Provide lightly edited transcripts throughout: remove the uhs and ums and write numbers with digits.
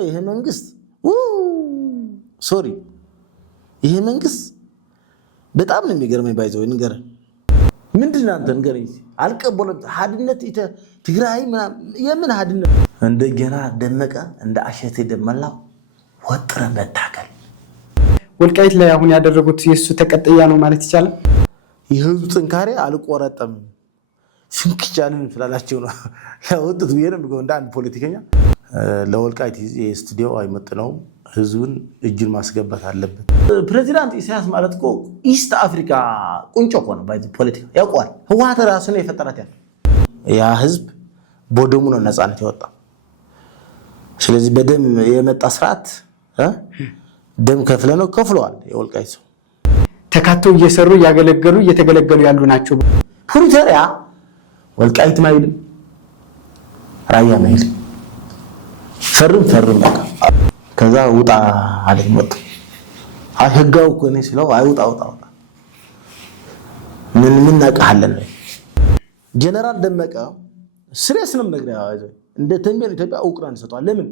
ባይዘው ይሄ መንግስት ሶሪ ይሄ መንግስት በጣም ነው የሚገርመኝ ባይዘው ንገር ምንድነው አንተ ንገረኝ አልቀበለም ሀድነት ትግራይ የምን ሀድነት እንደገና ደመቀ እንደ አሸቴ ደመላው ወጥረ መታከል ወልቃይት ላይ አሁን ያደረጉት የሱ ተቀጥያ ነው ማለት ይቻላል የህዝብ ጥንካሬ አልቆረጠም ሽንክቻልን ፍላላቸው ነው ያወጡት ይሄንም እንደ አንድ ፖለቲከኛ ለወልቃይት ስቱዲዮ አይመጥነው ህዝቡን እጅን ማስገባት አለበት ፕሬዚዳንት ኢሳያስ ማለት እኮ ኢስት አፍሪካ ቁንጮ እኮ ነው ባይ ፖለቲካ ያውቃል ህወሓት ራሱ ነው የፈጠራት ያ ህዝብ በደሙ ነው ነፃነት ያወጣ ስለዚህ በደም የመጣ ስርዓት ደም ከፍለ ነው ከፍለዋል የወልቃይት ሰው ተካተው እየሰሩ ያገለገሉ እየተገለገሉ ያሉ ናቸው ፕሪቶሪያ ወልቃይት ማይል ራያ ማይል ፈርም በቃ ከዛ ውጣ አለኝ ወጥ ህጋው እኮ ነው ሲለው አይውጣ ምን ናቀሃለን ጀነራል ደመቀ ስሬስ ነው ነገር ያዋዘ እንደ ተንቤን ኢትዮጵያ ኡክራይን ሰጥቷል ለምን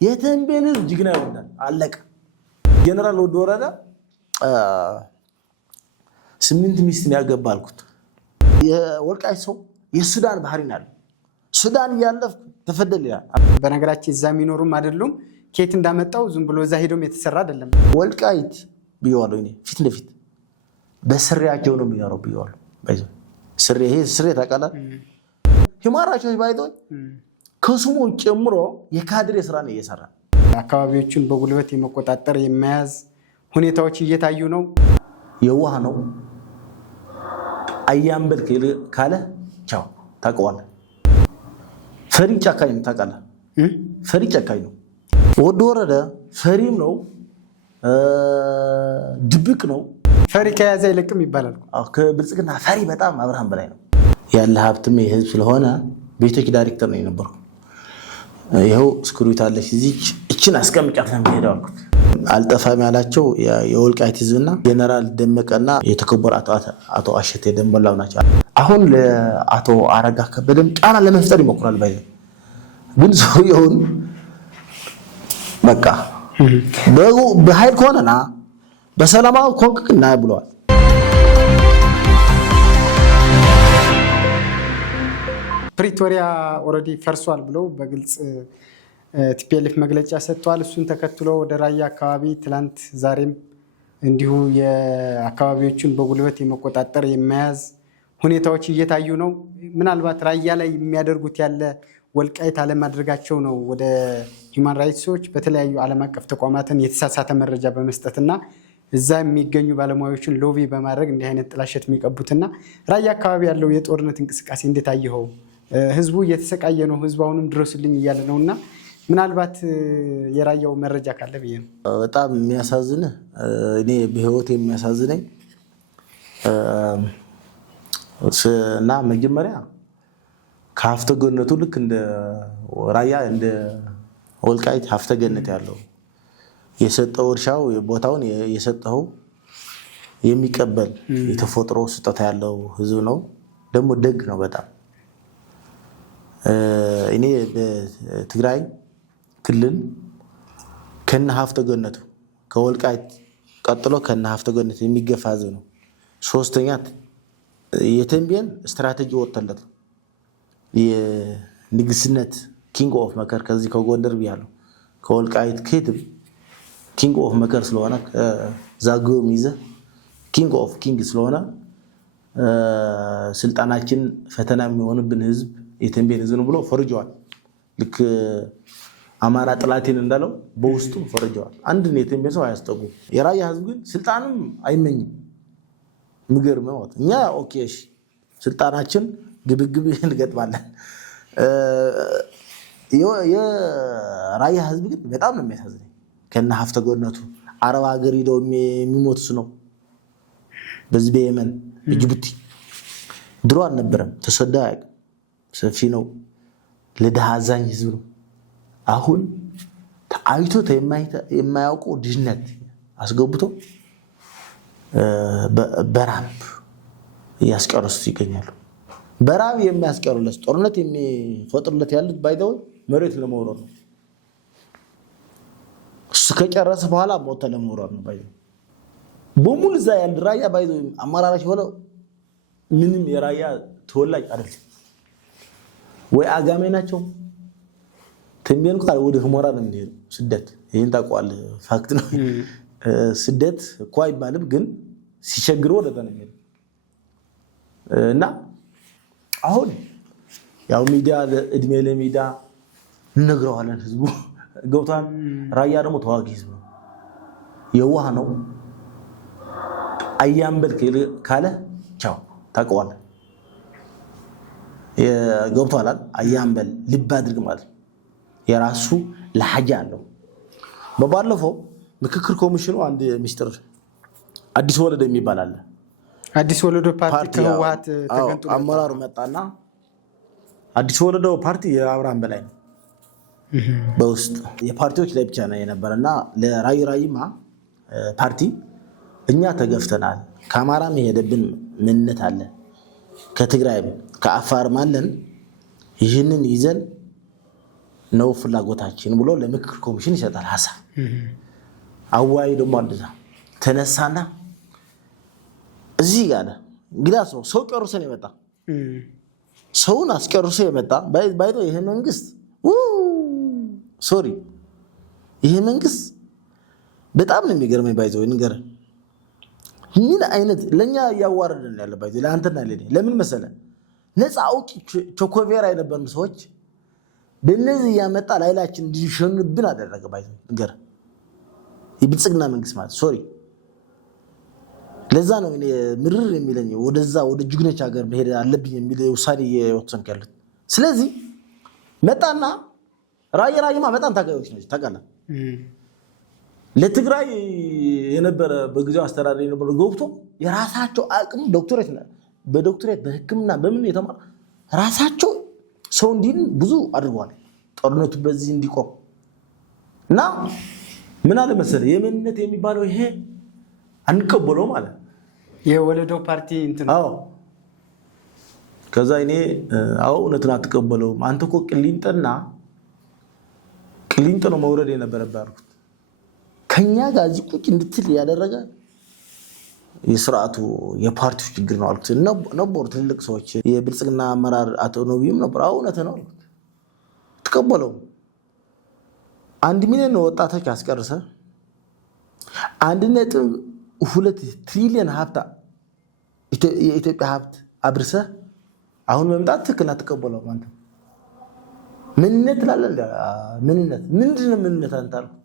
የተንቤን ጅግና ይወዳል አለቀ ጀነራል ወደ ወረዳ 8 ሚስት ነው ያገባልኩት የወልቃይት ሰው የሱዳን ባህሪን አለ ሱዳን ያለፍ ተፈደል ይላል በነገራችን እዛ የሚኖሩም አይደሉም ኬት እንዳመጣው ዝም ብሎ እዛ ሄዶም የተሰራ አይደለም ወልቃይት ቢዋለው እኔ ፊት ለፊት በስሪያቸው ነው የሚያረው ቢዋለው ባይዘው ስሪ ታቃላ ሂማራቾች ባይተው ከስሙ ጨምሮ የካድሬ ስራ ነው እየሰራ አካባቢዎችን በጉልበት የመቆጣጠር የመያዝ ሁኔታዎች እየታዩ ነው የዋህ ነው አያምበል ካለ ቻው ታቀዋለ ፈሪጫ ካይን ታቃላ ፈሪጫ ካይን ነው ወደ ወረደ ፈሪም ነው ድብቅ ነው ፈሪ ከያዘ ይልቅም ይባላል ከብልጽግና ፈሪ በጣም አብርሃም በላይ ነው ያለ ሀብትም የህዝብ ስለሆነ ቤቶች ዳይሬክተር ነው የነበረው ይሄው ስክሩት አለሽ እዚች እቺን አስቀምጫት ነው የሚሄደው አልጠፋም ያላቸው የወልቃይት ህዝብና ጀነራል ደመቀና የተከበረ አቶ አሸቴ ደንበላው ናቸው አሁን ለአቶ አረጋ ከበደም ጫና ለመፍጠር ይሞክራል ባይ ግን ሰውየውን በቃ በኃይል ከሆነና በሰላማው ኮንክና ብለዋል ፕሪቶሪያ ኦሬዲ ፈርሷል ብለው በግልጽ ቲፒኤልኤፍ መግለጫ ሰጥቷል እሱን ተከትሎ ወደ ራያ አካባቢ ትላንት ዛሬም እንዲሁ የአካባቢዎችን በጉልበት የመቆጣጠር የመያዝ ሁኔታዎች እየታዩ ነው ምናልባት ራያ ላይ የሚያደርጉት ያለ ወልቃይት አለማድረጋቸው ነው ወደ ሂማን ራይትሶች በተለያዩ ዓለም አቀፍ ተቋማትን የተሳሳተ መረጃ በመስጠትና እዛ የሚገኙ ባለሙያዎችን ሎቢ በማድረግ እንዲህ አይነት ጥላሸት የሚቀቡትና ራያ አካባቢ ያለው የጦርነት እንቅስቃሴ እንደታየው ህዝቡ እየተሰቃየ ነው ህዝቡ አሁንም ድረስልኝ እያለ ነውና ምናልባት የራያው መረጃ ካለ ብዬ ነው በጣም የሚያሳዝን እኔ በህይወት የሚያሳዝነኝ እና መጀመሪያ ካፍተገነቱ ልክ እንደ ራያ እንደ ወልቃይት ሀፍተገነት ያለው የሰጠው እርሻው ቦታውን የሰጠው የሚቀበል የተፈጥሮ ስጦታ ያለው ህዝብ ነው ደግሞ ደግ ነው በጣም እኔ በትግራይ ክልል ከነ ሀፍተገነቱ ከወልቃይት ቀጥሎ ከነ ሀፍተገነት የሚገፋ ህዝብ ነው ሶስተኛ የተንቤን ስትራቴጂ ወጥተለት የንግስነት ኪንግ ኦፍ መከር ከዚህ ከጎንደር ቢያለው ከወልቃይት ከትም ኪንግ ኦፍ መከር ስለሆነ ዛጎም ይዘ ኪንግ ኦፍ ኪንግ ስለሆነ ስልጣናችን ፈተና የሚሆንብን ህዝብ የተንቤን ህዝብ ነው ብሎ ፈርጀዋል ልክ አማራ ጥላቴን እንዳለው በውስጡ ፈርጀዋል አንድ ነው የተንቤን ሰው አያስጠጉ የራያ ህዝብ ግን ስልጣንም አይመኝም ምገርመው እኛ ኦኬ እሺ ስልጣናችን ግብግብ እንገጥማለን የራያ ህዝብ ግን በጣም ነው የሚያሳዝነው ከነ ሀፍተገነቱ አረብ ሀገር ሄደው የሚሞትስ ነው በዚህ በየመን በጅቡቲ ድሮ አልነበረም ተሰዳ ሰፊ ነው ለድሃ አዛኝ ህዝብ ነው አሁን ታይቶ የማያውቁ ድህነት አስገብቶ በራብ ያስቀርሱ ይገኛሉ በራብ የሚያስቀሩለት ጦርነት የሚፈጥሩለት ያሉት ባይደው መሬት ለመውረድ ነው ከጨረሰ በኋላ ሞተ ለመውረድ ነው ባይዘው በሙሉ እዛ ያለ ራያ ባይዘው አማራራሽ ሆነው ምንም የራያ ተወላጅ አይደል ወይ አጋሜ ናቸው ተንቤን ቃል ወደ ሁመራ ነው የሚሄደው ስደት ይሄን ታቋል ፋክት ነው ስደት እኮ አይባልም ግን ሲቸግረው ወደ ተነገ እና አሁን ያው ሚዲያ እድሜ ለሚዲያ እንነግረዋለን ህዝቡ ገብቷል ራያ ደግሞ ተዋጊ ህዝብ ነው የዋህ ነው አያምበል ካለ ቻው ታቋል የገብቷል አያምበል ልብ አድርግ ማለት የራሱ ለሐጃ አለው በባለፈው ምክክር ኮሚሽኑ አንድ ሚኒስትር አዲስ ወለደ የሚባል አለ አዲስ ወለደ ፓርቲ ከህወሓት ተገንጥሎ አመራሩ መጣና አዲስ ወለደው ፓርቲ የአብርሃም በላይ ነው በውስጥ የፓርቲዎች ላይ ብቻ ነው የነበረና ለራይማ ፓርቲ እኛ ተገፍተናል ከአማራም የሄደብን ምንነት አለ ከትግራይም ከአፋርም አለን ይህንን ይዘን ነው ፍላጎታችን ብሎ ለምክክር ኮሚሽን ይሰጣል ሐሳብ አዋይ ደግሞ አንደዛ ተነሳና እዚህ ጋር ግዳስ ነው ሰው ቀርሶ ነው የመጣ ሰውን አስቀርሶ የመጣ ባይዶ ይሄ መንግስት ሶሪ ይሄ መንግስት በጣም ነው የሚገርመኝ ባይዶ ንገር ምን አይነት ለኛ ያዋረደን ያለ ባይዶ ለአንተና ለኔ ለምን መሰለ ነፃ አውቂ ቾኮቬራ የነበርን ሰዎች በእነዚህ ያመጣ ላይላችን እንዲሸኑብን አደረገ ባይዶ ንገር ይብጽግና መንግስት ማለት ሶሪ ለዛ ነው እኔ ምርር የሚለኝ ወደዛ ወደ ጅግኖች ሀገር መሄድ አለብኝ የሚል ውሳኔ የወሰንክ ያሉት ስለዚህ መጣና ራይማ በጣም ታጋዮች ናቸው ታቃላ ለትግራይ የነበረ በጊዜው አስተዳዳሪ የነበረ ገብቶ የራሳቸው አቅም ዶክተሬት በዶክተሬት በህክምና በምን የተማረ ራሳቸው ሰው እንዲን ብዙ አድርጓል ጦርነቱ በዚህ እንዲቆም እና ምን አለ መሰለ የመንነት የሚባለው ይሄ አንቀበለው ማለት የወለደው ፓርቲ እንትን አዎ ከዛ እኔ አው እውነቱን አትቀበለው አንተ እኮ ቅሊንጦ ነው መውረድ የነበረበት አልኩት ከኛ ጋር እዚህ ቁጭ እንድትል ያደረገ የሥርዓቱ የፓርቲው ችግር ነው አልኩት ነበር ትልቅ ሰዎች የብልጽግና አመራር አቶ ነብዩም ነበር እውነት ነው አልኩት ተቀበለው 1 ሚሊዮን ወጣቶች አስቀርሰ 1.2 ትሪሊዮን ሀብታ የኢትዮጵያ ሀብት አብርሰ አሁን መምጣት ትክክል አትቀበለው ማለት ምንነት ላለ ምንነት ምንድነው ምንነት አንተ አልኩት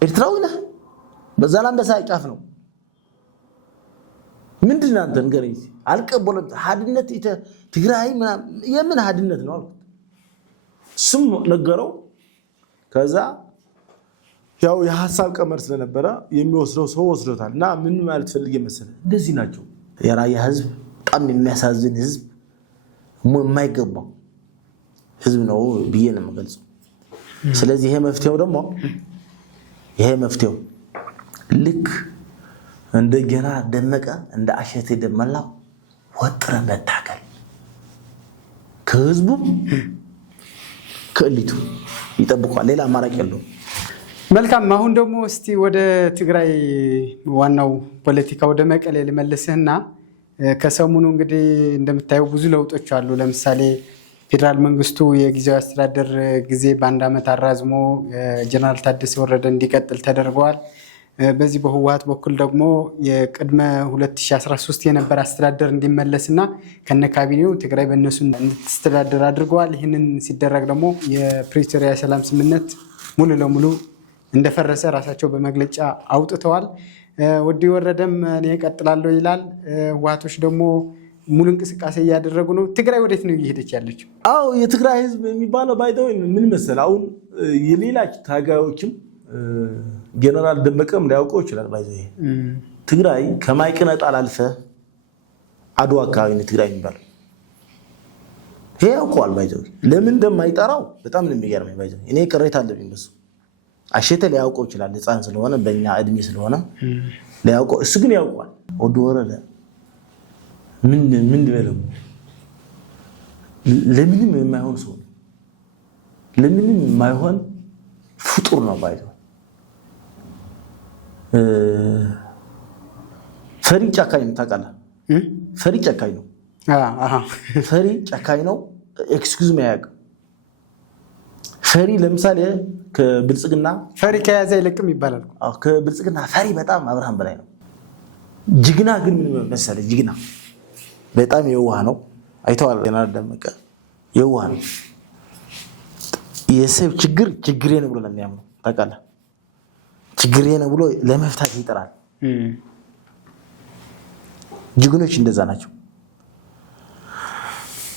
ኤርትራዊ ነህ በዛላም በሳይጫፍ ነው ምንድነው አንተ ንገረኝ አልቀበለው ሀድነት ትግራይ የምን ሀድነት ነው አልኩት ስም ነገረው ከዛ ያው የሐሳብ ቀመር ስለነበረ የሚወስደው ሰው ወስዶታልና ምን ማለት ፈልጌ መሰለህ እንደዚህ ናቸው የራያ ህዝብ በጣም የሚያሳዝን ህዝብ የማይገባው ህዝብ ነው ብዬ ነው የምገልጸው ስለዚህ ይሄ መፍትሄው ልክ እንደገና ደመቀ እንደ አሸቴ ደመላው ወጥረ መታገል ከህዝቡ ከእሊቱ ይጠብቋል ሌላ አማራጭ የለውም መልካም አሁን ደግሞ እስቲ ወደ ትግራይ ዋናው ፖለቲካ ወደ መቀሌ ልመልስህና ከሰሙኑ እንግዲህ እንደምታየው ብዙ ለውጦች አሉ ለምሳሌ ፌደራል መንግስቱ የጊዜያዊ አስተዳደር ጊዜ በአንድ ዓመት አራዝሞ ጀነራል ታደሰ ወረደ እንዲቀጥል ተደርጓል በዚህ በህወሓት በኩል ደግሞ የቅድመ 2013 የነበረ አስተዳደር እንዲመለስና ከነካቢኔው ትግራይ በእነሱ እንድትስተዳደር አድርገዋል ይህንን ሲደረግ ደግሞ የፕሪቶሪያ ሰላም ስምምነት ሙሉ ለሙሉ እንደፈረሰ ራሳቸው በመግለጫ አውጥተዋል ወዲ ወረደም እኔ እቀጥላለሁ ይላል ህወሓቶች ደግሞ ሙሉ እንቅስቃሴ ያደረጉ ነው ትግራይ ወዴት ነው እየሄደች ያለችው አው የትግራይ ህዝብ የሚባለው ባይደው ምን መሰለ አሁን የሌላች ታጋዮችም ጀነራል ደመቀም ሊያውቀው ይችላል ባይዘው ትግራይ ከማይቀነጣል አልፈ አድዋ አካባቢ ነው ትግራይ የሚባለው ይሄ ያውቀዋል ባይዘው ለምን እንደማይጠራው በጣም ነው የሚገርመኝ ባይዘው እኔ ቅሬታ አለብኝ በሱ አሸተ ሊያውቀው ይችላል ህፃን ስለሆነ በእኛ እድሜ ስለሆነ ሊያውቀው እሱ ግን ያውቀዋል ወደ ወረደ ምን ደረው ለምንም የማይሆን ሰው ለምንም የማይሆን ፍጡር ነው ባይዘው ፈሪ ጨካኝ ነው ታውቃለህ? ፈሪ ጨካኝ ነው። ፈሪ ጨካኝ ነው። ኤክስኪውዝ ማያውቅ ፈሪ። ለምሳሌ ከብልጽግና ፈሪ ከያዘ አይለቅም ይባላል። ከብልጽግና ፈሪ በጣም አብርሃም በላይ ነው። ጅግና ግን ምን መሰለህ? ጅግና በጣም የዋህ ነው። አይተዋል። ጀነራል ደመቀ የዋህ ነው። የሰው ችግሬ ነው ብሎ ነው የሚያምነው ታውቃለህ? ችግሬ ነው ብሎ ለመፍታት ይጥራል። ጅግኖች እንደዛ ናቸው።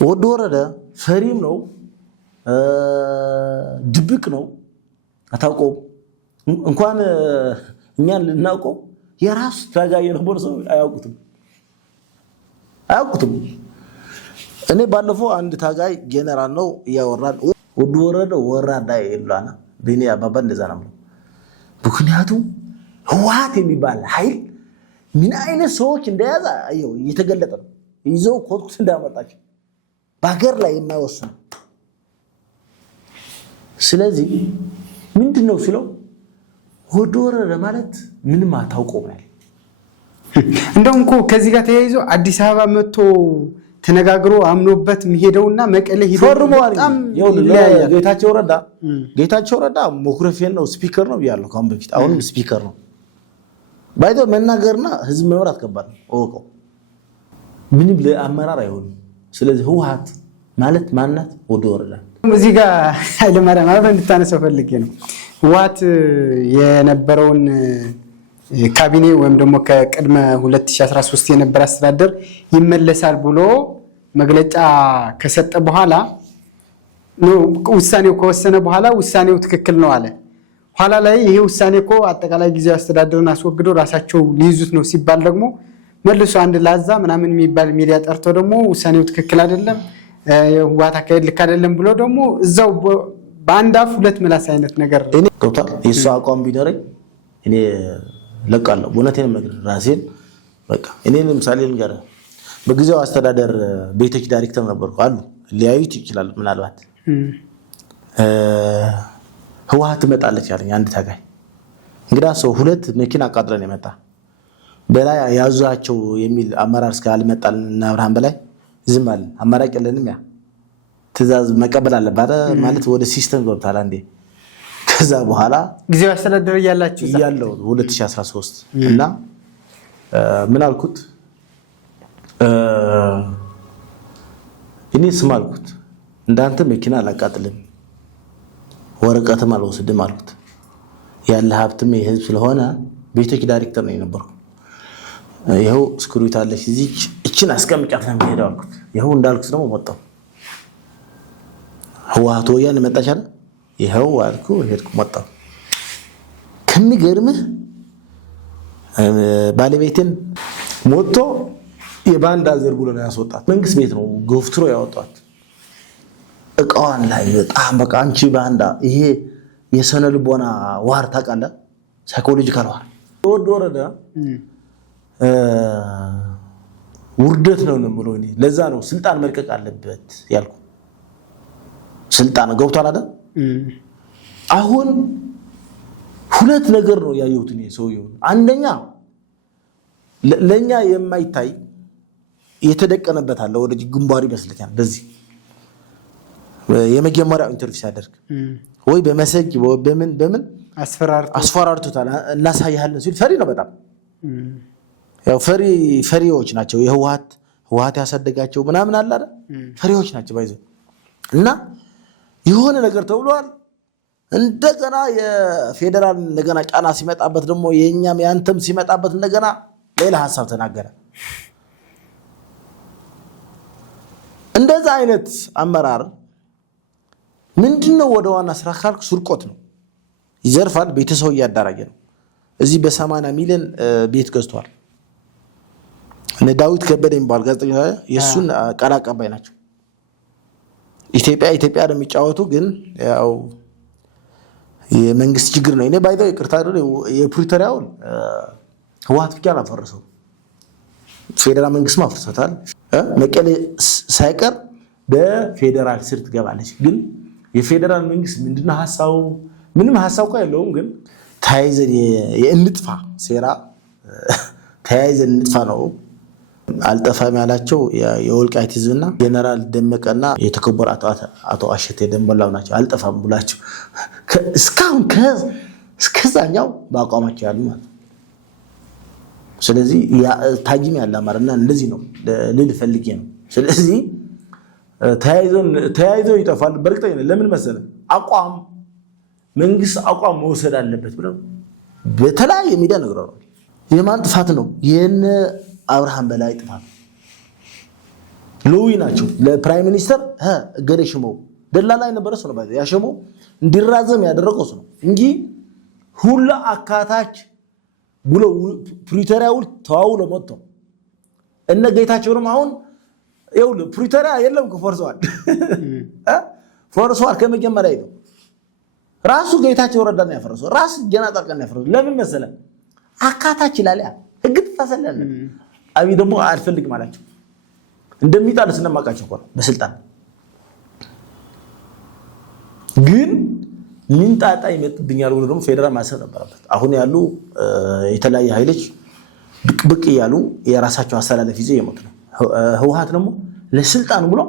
ወደ ወረደ ፈሪም ነው፣ ድብቅ ነው። አታውቀውም። እንኳን እኛን ልናውቀው የራሱ ታጋይ የነበረ ሰው አያውቁትም። እኔ ባለፈው አንድ ታጋይ ጄኔራል ነው እያወራን ወደ ወረደ ወራዳ ይላልና በእኔ አባባ እንደዛ ነው። ምክንያቱም ህወሓት የሚባል ኃይል ምን አይነት ሰዎች እንደያዘ አየው እየተገለጠ ነው። ይዘው ኮርኩስ እንዳመጣቸው በሀገር ላይ የማይወስኑ። ስለዚህ ምንድነው ሲለው ወደ ወረደ ማለት ምንም አታውቀውም ያለ። እንደውም እኮ ከዚህ ጋር ተያይዞ አዲስ አበባ መጥቶ ተነጋግሮ አምኖበት የሚሄደውና መቀሌ ሄዶ በጣም ይለያያል። ጌታቸው ረዳ ሞክረፌን ነው ስፒከር ነው ያለው ካሁን በፊት። አሁንም ስፒከር ነው። ባይዶ መናገርና ህዝብ መምራት ከባድ ነው። ኦቆ ምንም ለአመራር አይሆንም። ስለዚህ ህወሓት ማለት ማንነት ወደ ወረዳ እዚህ ጋር ኃይለማርያም አበበ እንድታነሳው ፈልጌ ነው። ህወሓት የነበረውን ካቢኔ ወይም ደግሞ ከቅድመ 2013 የነበረ አስተዳደር ይመለሳል ብሎ መግለጫ ከሰጠ በኋላ ነው ውሳኔው ከወሰነ በኋላ ውሳኔው ትክክል ነው አለ። ኋላ ላይ ይሄ ውሳኔ እኮ አጠቃላይ ጊዜያዊ አስተዳደሩን አስወግዶ ራሳቸው ሊይዙት ነው ሲባል ደግሞ መልሶ አንድ ላዛ ምናምን የሚባል ሚዲያ ጠርቶ ደግሞ ውሳኔው ትክክል አይደለም፣ ህወሓት አካሄድ ልክ አይደለም ብሎ ደግሞ እዛው በአንድ አፍ ሁለት ምላስ አይነት ነገር እኔ ቶታል የሱ አቋም ቢኖረኝ እኔ ለቃለሁ። በእውነቴን ነገር ራሴን በቃ እኔ ለምሳሌ ልንገርህ፣ በጊዜው አስተዳደር ቤቶች ዳይሬክተር ነበርኩ አሉ ሊያዩት ይችላል። ምናልባት ህወሓት ትመጣለች ያለኝ አንድ ታጋይ እንግዳ ሰው ሁለት መኪና አቃጥለን የመጣ በላይ ያዟቸው የሚል አመራር እስካልመጣልን እና አብርሃም በላይ ዝም አለን። አማራጭ የለንም። ያ ትዕዛዝ መቀበል አለባት ማለት ወደ ሲስተም ገብቷል አንዴ። ከዛ በኋላ ጊዜው አስተዳደር ያላችሁ ያለው 2013 እና ምን አልኩት እኔ ስም አልኩት እንዳንተ መኪና አላቃጥልም ወረቀትም አልወስድም አልኩት። ያለ ሀብትም የህዝብ ስለሆነ ቤቶች ዳይሬክተር ነው የነበርኩ። ይሄው ስክሩት አለሽ እዚህ እቺን አስቀምጫት ነው የሚሄደው አልኩት። ይሄው እንዳልኩት ደግሞ ወጣው ህወሓት ወያኔ መጣች አይደል? ይሄው አልኩ ሄድኩ መጣው። ከሚገርምህ ባለቤትን ሞቶ የባንዳ ዘር ብሎ ነው ያስወጣት። መንግስት ቤት ነው ጎፍትሮ ያወጣት እቃዋን ላይ በጣም በቃ አንቺ ባንዳ። ይሄ የሰነ ልቦና ዋር ታውቃለህ? ሳይኮሎጂካል ዋር ወደ ወረዳ ውርደት ነው የምለው እኔ። ለዛ ነው ስልጣን መልቀቅ አለበት ያልኩ። ስልጣን ገብቷል አይደል? አሁን ሁለት ነገር ነው ያየሁት እኔ ሰውየው። አንደኛ ለኛ የማይታይ የተደቀነበት አለ ወደ ግንባሩ ይመስለኛል። በዚህ የመጀመሪያው ኢንተርቪው ሲያደርግ ወይ በመሰጅ ወይ በምን አስፈራርቶታል። እናሳያለን ሲል ፈሪ ነው በጣም ያው ፈሪዎች ናቸው። የህወሓት ያሳደጋቸው ምናምን አለ አይደል? ፈሪዎች ናቸው ባይዘው እና የሆነ ነገር ተብሏል። እንደገና የፌደራል እንደገና ጫና ሲመጣበት ደግሞ የኛም ያንተም ሲመጣበት እንደገና ሌላ ሐሳብ ተናገረ። እንደዛ አይነት አመራር ምንድነው ወደ ዋና ስራ ካልኩ ስርቆት ነው። ይዘርፋል፣ ቤተሰብ እያደራጀ ነው። እዚህ በ80 ሚሊዮን ቤት ገዝቷል። እነ ዳዊት ከበደ የሚባል ጋዜጠኛ የሱን ቃል አቀባይ ናቸው። ኢትዮጵያ እንደሚጫወቱ ግን ያው የመንግስት ችግር ነው። እኔ ባይዘው ይቅርታ አይደል የፕሪቶሪያውን ህወሓት ብቻ አላፈረሰው፣ ፌደራል መንግስት ማፍርሰታል። መቀሌ ሳይቀር በፌደራል ስር ትገባለች። ግን የፌደራል መንግስት ምንድነው ሐሳቡ? ምንም ሐሳብ እኮ የለውም። ግን ተያይዘን የእንጥፋ ሴራ ተያይዘን እንጥፋ ነው። አልጠፋም ያላቸው የወልቃይት ህዝብና ጀነራል ደመቀና የተከበረ አቶ አሸቴ ደንበላው ናቸው። አልጠፋም ብላቸው እስካሁን እስከዛኛው በአቋማቸው ያሉ ማለት። ስለዚህ ታጂም ያለ አማራና እንደዚህ ነው ልል ፈልጌ ነው። ስለዚህ ተያይዘው ይጠፋል። በእርግጠኝነት ለምን መሰለ አቋም መንግስት አቋም መውሰድ አለበት ብለው በተለያየ ሚዲያ ነግረዋል። የማን ጥፋት ነው? የነ አብርሃም በላይ ጥፋት። ሎዊ ናቸው ለፕራይም ሚኒስተር እገሌ ሽመው ደላላ የነበረ ሰው ነው ያሸመው እንዲራዘም ያደረገው ሰው ነው እንጂ ሁሉ አካታች ብሎ ፕሪቶሪያው ተዋውለው መጥተው እነ ጌታቸውንም አሁን ይኸውልህ ፕሪቶሪያ የለም ከፈርሰዋል ፈርሰዋል። ከመጀመሪያ ይሄው ራሱ ጌታቸው ረዳ ነው ያፈረሰው። ራስ ጀና ጣርቀን ነው ያፈረሰው። ለምን መሰለ አካታች ይላል ያ ህግ ተፈሰለለ። አብይ ደግሞ አልፈልግ ማላቸው እንደሚጣል ስለማቃቸው እኮ በስልጣን ግን ምን ጣጣ ይመጥብኛል ብሎ ደግሞ ፌደራል ማሰብ ነበረበት። አሁን ያሉ የተለያየ ኃይሎች ብቅ ያሉ የራሳቸው አሰላለፍ ይዘው የመጡ ነው። ህወሓት ደግሞ ለስልጣን ብሎ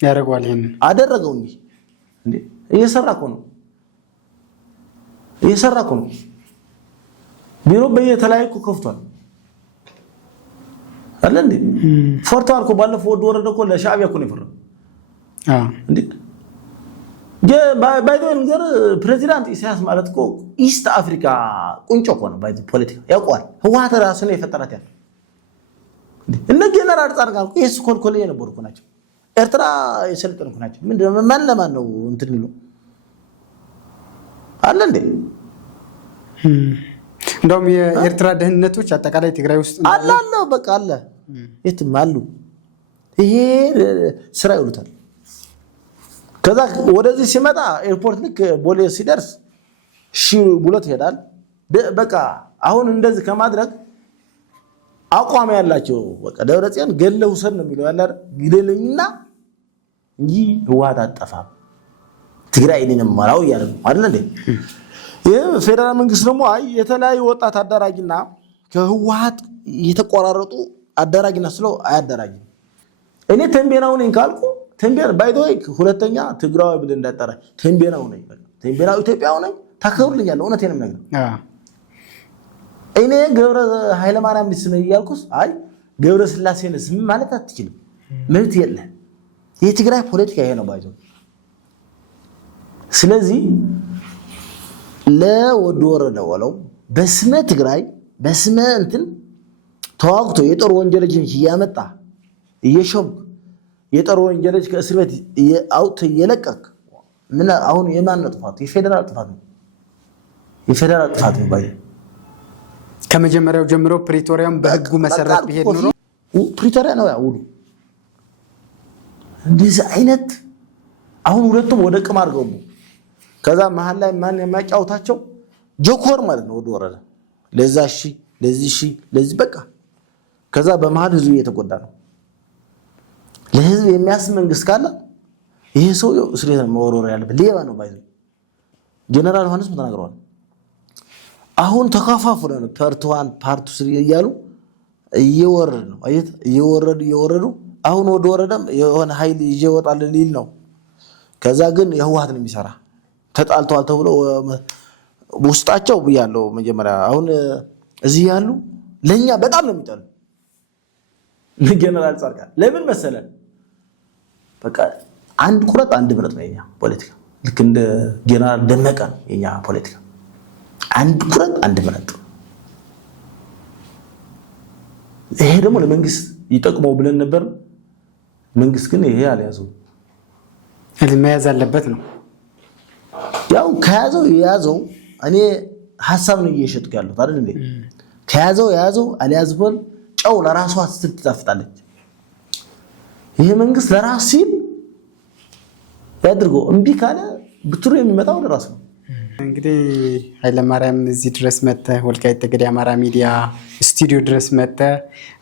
ያደርጋል። ይሄን አደረገው እንዴ እየሰራ እኮ ነው ቢሮ በየተለያየ እኮ ከፍቷል አለ እንዴ ፎርታል እኮ ባለፈው ወረደ እኮ ለሻዕቢያ እኮ ነው የፈረመው እንዴ ባይዶን ገር ፕሬዚዳንት ኢሳያስ ማለት እኮ ኢስት አፍሪካ ቁንጮ እኮ ነው ባይዶ ፖለቲካ ያውቃል። ህወሓት ራሱ ነው የፈጠራት ያለው እነ ጀነራል ጻድቃን እኮ የሱ ኮልኮሌ የነበሩ እኮ ናቸው። ኤርትራ የሰለጠኑ እኮ ናቸው። ምንድነው ማን ለማን ነው እንትን ነው አለ እንዴ? እንደውም የኤርትራ ደህንነቶች አጠቃላይ ትግራይ ውስጥ አለ በቃ አለ የትም አሉ። ይሄ ስራ ይሉታል። ከዛ ወደዚህ ሲመጣ ኤርፖርት ልክ ቦሌ ሲደርስ ብሎት ይሄዳል። በቃ አሁን እንደዚህ ከማድረግ አቋም ያላቸው በቃ ደብረጽዮን ገለው ሰን ነው የሚለው ያለ ግደለኝና እንጂ ህወሓት አጠፋም ትግራይ እኔንም ማራው ያለው አይደል እንዴ? የፌደራል መንግስት ደግሞ የተለያዩ ወጣት አደራጅና ከህወሓት የተቆራረጡ አደራጅና ስለው አያደራጅም። እኔ ተንቤናው ነኝ ካልኩ ተንቤና ባይዶይ ሁለተኛ ትግራዊ ብለ እንዳጠራ ተንቤናው ነኝ በቃ ተንቤናው ኢትዮጵያው ነኝ ታከብሩልኛል። እውነቴንም ነገር እኔ ገብረ ኃይለ ማርያም ልስም ይያልኩስ ገብረ ስላሴን ስም ማለት አትችልም። መብት የለም። የትግራይ ፖለቲካ ይሄ ነው ባይዞ። ስለዚህ ለወድ ወረደ ወለው በስመ ትግራይ በስመ እንትን ተዋግቶ የጦር ወንጀለኞች እያመጣ እየሾምክ የጦር ወንጀለኞች ከእስር ቤት አውጥ እየለቀቅ ምን አሁን የማን ጥፋት? የፌደራል ጥፋት ነው። የፌደራል ጥፋት ነው ባይ ከመጀመሪያው ጀምሮ ፕሪቶሪያም በህጉ መሰረት ቢሄድ ኑሮ ፕሪቶሪያ ነው ያውሉ እንደዚህ አይነት አሁን ሁለቱም ወደ ቅማር ገቡ። ከዛ መሃል ላይ ማን የሚያጫውታቸው ጆኮር ማለት ነው ወደ ወረደ ለዛ እሺ ለዚህ እሺ ለዚህ በቃ ከዛ በመሃል ህዝቡ እየተጎዳ ነው። ለህዝብ የሚያስብ መንግስት ካለ ይሄ ሰው እስሬት መወረር ያለበት ሌባ ነው ባይዘ ጀነራል ዮሐንስ ተናግረዋል። አሁን ተከፋፍለ ነው ፓርት 1 ፓርት 3 እያሉ እየወረዱ ነው አይት እየወረዱ አሁን ወደ ወረደም የሆነ ኃይል ይወጣል ሊል ነው። ከዛ ግን የህወሓት ነው የሚሰራ ተጣልተዋል ተብሎ ውስጣቸው ያለው መጀመሪያ አሁን እዚህ ያሉ ለኛ በጣም ነው የሚጠሉ ጀነራል ጻድቃን ለምን መሰለ በቃ አንድ ቁረጥ አንድ ብረት ነው የኛ ፖለቲካ። ልክ እንደ ጀነራል ደመቀ ነው የኛ ፖለቲካ አንድ ቁረጥ አንድ ብረት። ይሄ ደግሞ ለመንግስት ይጠቅመው ብለን ነበር። መንግስት ግን ይሄ አልያዘው መያዝ አለበት ነው ያው ከያዘው እኔ ሐሳብ ነው እየሸጥኩ ያለው አይደል እንዴ? ከያዘው አልያዝበል ጨው ለራሷ ስትጣፍጣለች። ይሄ መንግስት ለራስ ሲል ያድርገው እምቢ ካለ ብትሩ የሚመጣው ለራስ ነው። እንግዲህ ኃይለ ማርያም እዚህ ድረስ መጣ ወልቃይት ጠገዴ አማራ ሚዲያ ስቱዲዮ ድረስ መጣ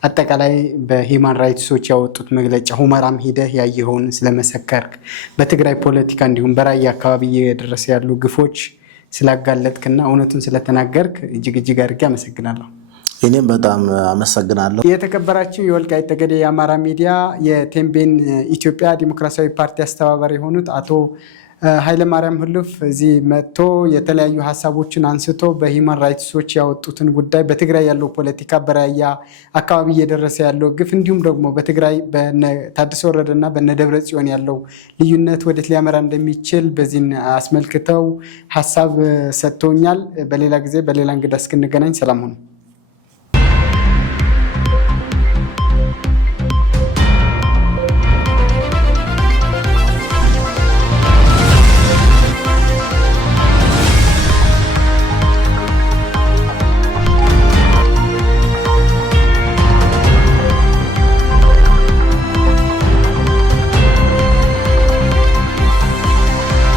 አጠቃላይ በሂማን ራይትሶች ያወጡት መግለጫ ሁመራም ሄደህ ያየኸውን ስለመሰከርክ በትግራይ ፖለቲካ እንዲሁም በራያ አካባቢ እየደረሰ ያሉ ግፎች ስላጋለጥክና እውነቱን ስለተናገርክ እጅግ አድርጌ አመሰግናለሁ። እኔም በጣም አመሰግናለሁ። የተከበራችሁ የወልቃይት ጠገዴ የአማራ ሚዲያ የቴምቤን ኢትዮጵያ ዲሞክራሲያዊ ፓርቲ አስተባባሪ የሆኑት አቶ ኃይለማርያም ህሉፍ እዚህ መጥቶ የተለያዩ ሀሳቦችን አንስቶ በሂውማን ራይትስ ዎች ያወጡትን ጉዳይ በትግራይ ያለው ፖለቲካ በራያ አካባቢ እየደረሰ ያለው ግፍ እንዲሁም ደግሞ በትግራይ በታደሰ ወረደና በነደብረ ጽዮን ያለው ልዩነት ወዴት ሊያመራ እንደሚችል በዚህን አስመልክተው ሀሳብ ሰጥተውኛል። በሌላ ጊዜ በሌላ እንግዳ እስክንገናኝ ሰላም ሁኑ።